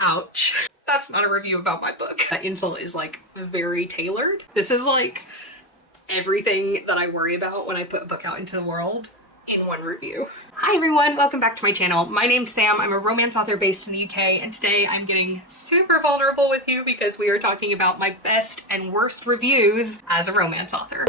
Ouch. That's not a review about my book. That insult is like very tailored. This is like everything that I worry about when I put a book out into the world in one review. Hi everyone, welcome back to my channel. My name's Sam, I'm a romance author based in the UK, and today I'm getting super vulnerable with you because we are talking about my best and worst reviews as a romance author.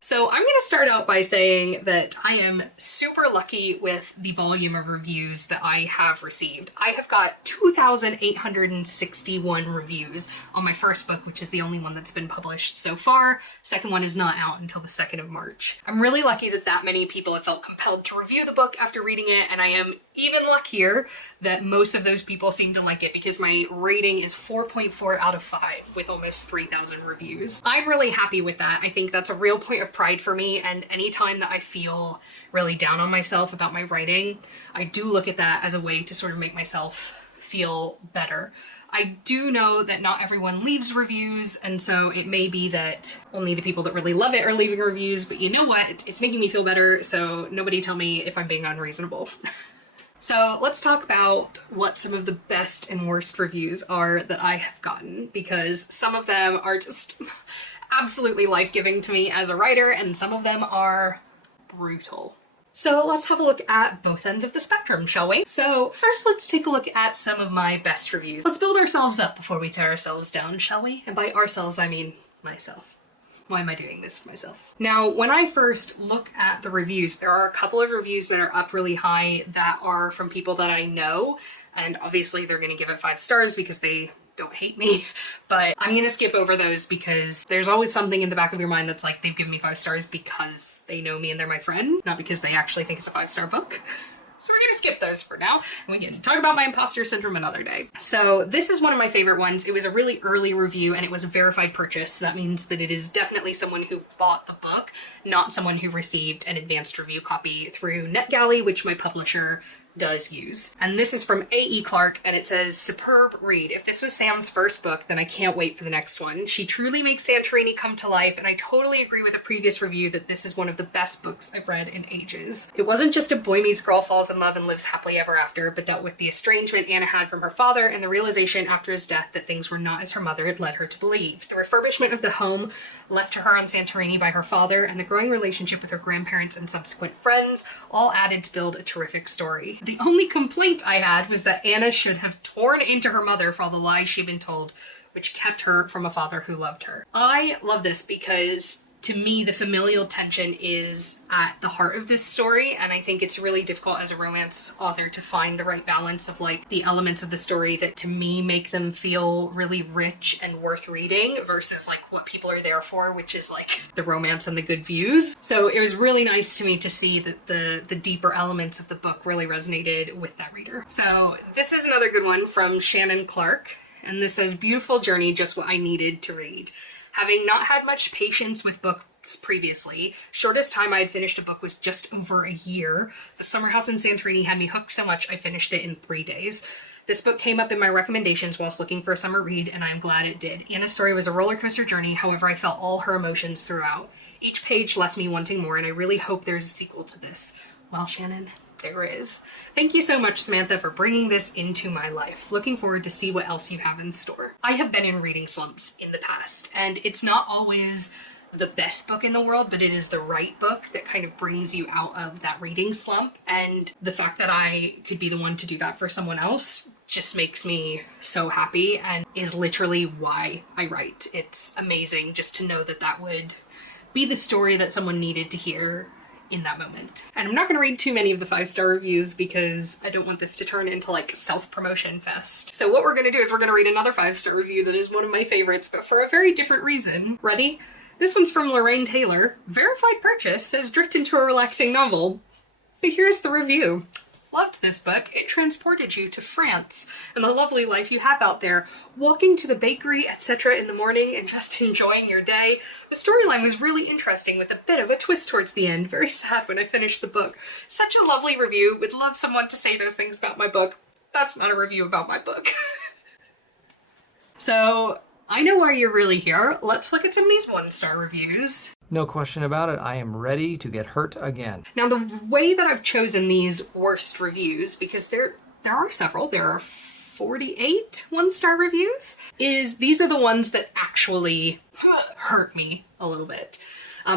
So I'm gonna start out by saying that I am super lucky with the volume of reviews that I have received. I have got 2,861 reviews on my first book, which is the only one that's been published so far. Second one is not out until the 2nd of March. I'm really lucky that that many people have felt compelled to review the book after reading it, and I am even luckier that most of those people seem to like it because my rating is 4.4 out of 5 with almost 3,000 reviews. I'm really happy with that. I think that's a real point of pride for me, and anytime that I feel really down on myself about my writing, I do look at that as a way to sort of make myself feel better. I do know that not everyone leaves reviews, and so it may be that only the people that really love it are leaving reviews, but you know what? It's making me feel better, so nobody tell me if I'm being unreasonable. So let's talk about what some of the best and worst reviews are that I have gotten, because some of them are just absolutely life-giving to me as a writer, and some of them are brutal. So let's have a look at both ends of the spectrum, shall we? So first, let's take a look at some of my best reviews. Let's build ourselves up before we tear ourselves down, shall we? And by ourselves, I mean myself. Why am I doing this to myself? Now, when I first look at the reviews, there are a couple of reviews that are up really high that are from people that I know, and obviously they're gonna give it 5 stars because they don't hate me, but I'm gonna skip over those because there's always something in the back of your mind that's like, they've given me 5 stars because they know me and they're my friend, not because they actually think it's a 5-star book. So we're gonna skip those for now, and we can talk about my imposter syndrome another day. So this is one of my favorite ones. It was a really early review and it was a verified purchase. So that means that it is definitely someone who bought the book, not someone who received an advanced review copy through NetGalley, which my publisher does use. And this is from A.E. Clark, and it says, "Superb read. If this was Sam's first book, then I can't wait for the next one. She truly makes Santorini come to life, and I totally agree with a previous review that this is one of the best books I've read in ages. It wasn't just a boy meets girl falls in love and lives happily ever after, but dealt with the estrangement Anna had from her father and the realization after his death that things were not as her mother had led her to believe. The refurbishment of the home left to her on Santorini by her father and the growing relationship with her grandparents and subsequent friends all added to build a terrific story. The only complaint I had was that Anna should have torn into her mother for all the lies she'd been told, which kept her from a father who loved her." I love this because to me, the familial tension is at the heart of this story, and I think it's really difficult as a romance author to find the right balance of like the elements of the story that to me make them feel really rich and worth reading versus like what people are there for, which is like the romance and the good views. So it was really nice to me to see that the deeper elements of the book really resonated with that reader. So this is another good one from Shannon Clark, and this says, "Beautiful journey, just what I needed to read. Having not had much patience with books previously, shortest time I had finished a book was just over a year. The Summer House in Santorini had me hooked so much I finished it in 3 days. This book came up in my recommendations whilst looking for a summer read, and I am glad it did. Anna's story was a roller coaster journey, however I felt all her emotions throughout. Each page left me wanting more, and I really hope there's a sequel to this." Well, Shannon, there is. Thank you so much, Samantha, for bringing this into my life. Looking forward to see what else you have in store. I have been in reading slumps in the past, and it's not always the best book in the world, but it is the right book that kind of brings you out of that reading slump. And the fact that I could be the one to do that for someone else just makes me so happy and is literally why I write. It's amazing just to know that that would be the story that someone needed to hear in that moment. And I'm not going to read too many of the 5-star reviews because I don't want this to turn into like self-promotion fest. So what we're going to do is we're going to read another 5-star review that is one of my favorites, but for a very different reason. Ready? This one's from Lorraine Taylor. "Verified purchase, says drift into a relaxing novel. But here's the review. Loved this book. It transported you to France and the lovely life you have out there, walking to the bakery, etc. in the morning and just enjoying your day. The storyline was really interesting with a bit of a twist towards the end. Very sad when I finished the book. Such a lovely review. Would love someone to say those things about my book. That's not a review about my book." So I know why you're really here. Let's look at some of these 1-star reviews. No question about it, I am ready to get hurt again. Now, the way that I've chosen these worst reviews, because there are several, there are 48 one-star reviews, is these are the ones that actually hurt me a little bit.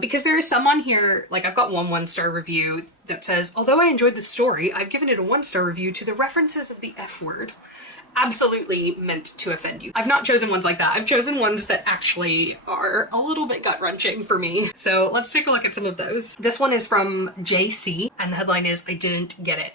Because there is some on here, like I've got one-star review that says, although I enjoyed the story, I've given it a 1-star review to the references of the F word. Absolutely meant to offend you. I've not chosen ones like that. I've chosen ones that actually are a little bit gut-wrenching for me. So let's take a look at some of those. This one is from JC, and the headline is, I didn't get it.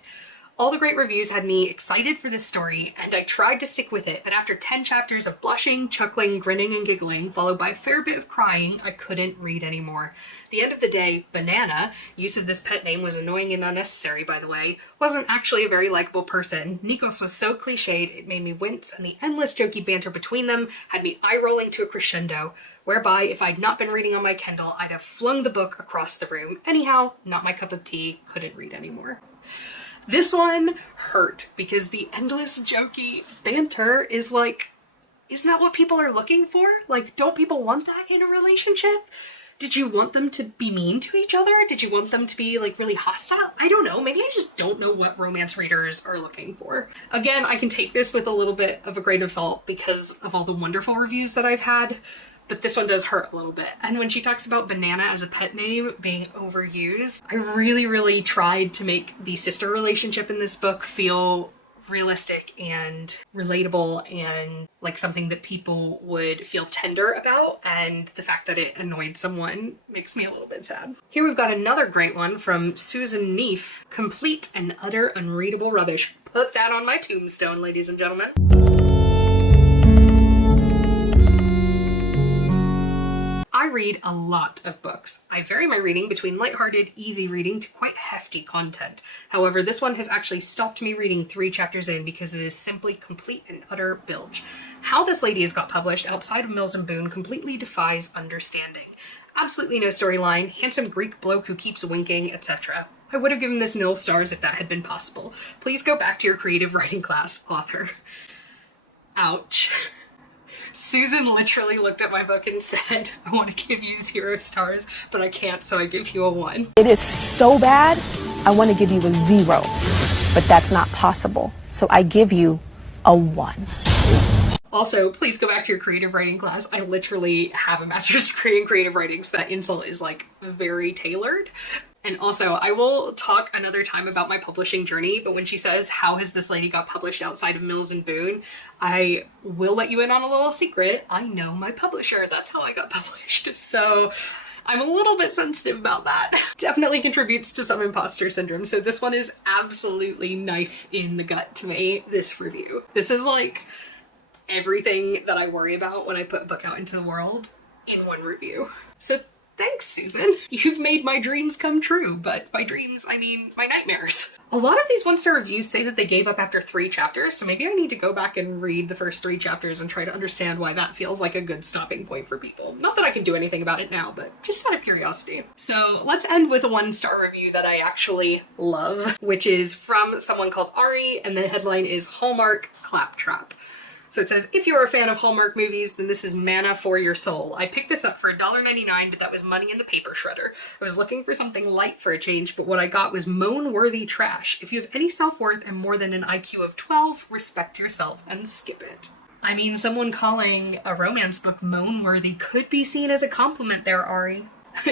All the great reviews had me excited for this story, and I tried to stick with it, but after 10 chapters of blushing, chuckling, grinning, and giggling, followed by a fair bit of crying, I couldn't read anymore. At the end of the day, Banana, use of this pet name was annoying and unnecessary, by the way, wasn't actually a very likable person. Nikos was so cliched, it made me wince, and the endless jokey banter between them had me eye-rolling to a crescendo, whereby if I'd not been reading on my Kindle, I'd have flung the book across the room. Anyhow, not my cup of tea, couldn't read anymore. This one hurt because the endless jokey banter is like, isn't that what people are looking for? Like, don't people want that in a relationship? Did you want them to be mean to each other? Did you want them to be like really hostile? I don't know. Maybe I just don't know what romance readers are looking for. Again, I can take this with a little bit of a grain of salt because of all the wonderful reviews that I've had. But this one does hurt a little bit. And when she talks about Banana as a pet name being overused, I really tried to make the sister relationship in this book feel realistic and relatable and like something that people would feel tender about, and the fact that it annoyed someone makes me a little bit sad. Here we've got another great one from Susan Neef, complete and utter unreadable rubbish. Put that on my tombstone, ladies and gentlemen. I read a lot of books. I vary my reading between lighthearted, easy reading to quite hefty content. However, this one has actually stopped me reading 3 chapters in because it is simply complete and utter bilge. How this lady has got published outside of Mills and Boon completely defies understanding. Absolutely no storyline, handsome Greek bloke who keeps winking, etc. I would have given this 0 stars if that had been possible. Please go back to your creative writing class, author. Ouch. Susan literally looked at my book and said, I want to give you 0 stars, but I can't, so I give you a 1. It is so bad, I want to give you a 0, but that's not possible. So I give you a 1. Also, please go back to your creative writing class. I literally have a master's degree in creative writing, so that insult is like very tailored. And also, I will talk another time about my publishing journey, but when she says, how has this lady got published outside of Mills and Boon, I will let you in on a little secret. I know my publisher. That's how I got published. So I'm a little bit sensitive about that. Definitely contributes to some imposter syndrome. So this one is absolutely knife in the gut to me, this review. This is like everything that I worry about when I put a book out into the world in one review. So thanks, Susan. You've made my dreams come true, but by dreams, I mean my nightmares. A lot of these 1-star reviews say that they gave up after 3 chapters, so maybe I need to go back and read the first 3 chapters and try to understand why that feels like a good stopping point for people. Not that I can do anything about it now, but just out of curiosity. So let's end with a 1-star review that I actually love, which is from someone called Ari, and the headline is Hallmark Claptrap. So it says, if you're a fan of Hallmark movies, then this is manna for your soul. I picked this up for $1.99, but that was money in the paper shredder. I was looking for something light for a change, but what I got was moan-worthy trash. If you have any self-worth and more than an IQ of 12, respect yourself and skip it. I mean, someone calling a romance book moan-worthy could be seen as a compliment there, Ari.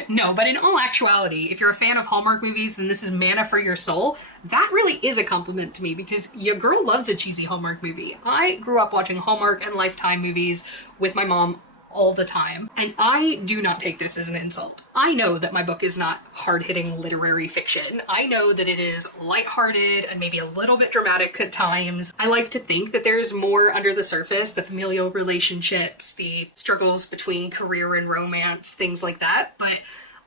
No, but in all actuality, if you're a fan of Hallmark movies and this is manna for your soul, that really is a compliment to me because your girl loves a cheesy Hallmark movie. I grew up watching Hallmark and Lifetime movies with my mom all the time, and I do not take this as an insult. I know that my book is not hard-hitting literary fiction. I know that it is lighthearted and maybe a little bit dramatic at times. I like to think that there's more under the surface, the familial relationships, the struggles between career and romance, things like that, but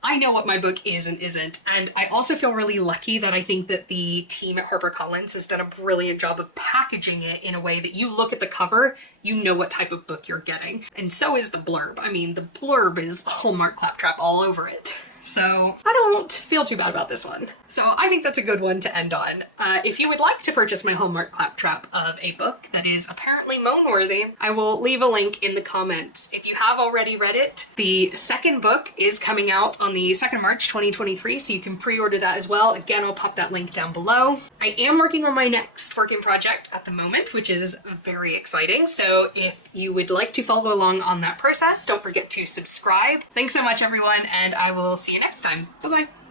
I know what my book is and isn't, and I also feel really lucky that I think that the team at HarperCollins has done a brilliant job of packaging it in a way that you look at the cover, you know what type of book you're getting. And so is the blurb. I mean, the blurb is Hallmark Claptrap all over it. So I don't feel too bad about this one. So I think that's a good one to end on. If you would like to purchase my Hallmark claptrap of a book that is apparently moan-worthy, I will leave a link in the comments. If you have already read it, the second book is coming out on the 2nd of March 2023, so you can pre-order that as well. Again, I'll pop that link down below. I am working on my next working project at the moment, which is very exciting. So if you would like to follow along on that process, don't forget to subscribe. Thanks so much, everyone, and I will see you next time. Bye-bye.